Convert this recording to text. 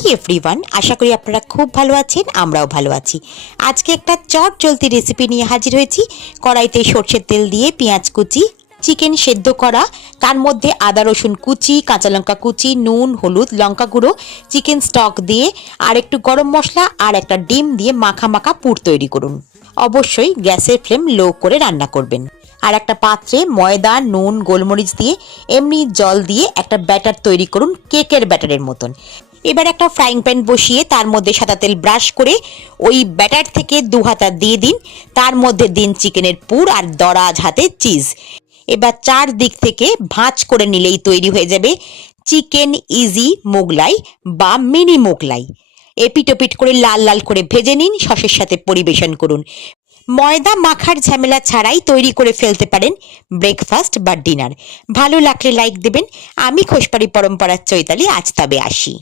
Hi everyone, আশা করি আপনারা খুব ভালো আছেন। আমরাও ভালো আছি। আজকে একটা চট জলদি রেসিপি নিয়ে হাজির হয়েছি। কড়াইতে সরষের তেল দিয়ে পেঁয়াজ কুচি, চিকেন সেদ্ধ করা, তার মধ্যে আদা রসুন কুচি, কাঁচা লঙ্কা কুচি, নুন, হলুদ, লঙ্কা গুঁড়ো, চিকেন স্টক দিয়ে আর একটু গরম মশলা আর একটা ডিম দিয়ে মাখা মাখা পুর তৈরি করুন। অবশ্যই গ্যাসের ফ্লেম লো করে রান্না করবেন। আর একটা পাত্রে ময়দা, নুন, গোলমরিচ দিয়ে এমনি জল দিয়ে একটা ব্যাটার তৈরি করুন, কেকের ব্যাটারের মতন। এবার একটা ফ্রাইং প্যান বসিয়ে তার মধ্যে সাদা তেল ব্রাশ করে ওই ব্যাটার থেকে 2 হাতা দিয়ে দিন। তার মধ্যে দিন চিকেনের পুর আর দরাজ হাতে চিজ। এবার 4 দিক থেকে ভাঁজ করে নিলেই তৈরি হয়ে যাবে চিকেন ইজি মোগলাই বা মিনি মোগলাই। এপিটোপিট করে লাল লাল করে ভেজে নিন, সসের সাথে পরিবেশন করুন। ময়দা মাখার ঝামেলা ছাড়াই তৈরি করে ফেলতে পারেন ব্রেকফাস্ট বা ডিনার। ভালো লাগলে লাইক দেবেন। আমি খোসবাড়ি পরম্পরার চৈতালি, আজ তবে আসি।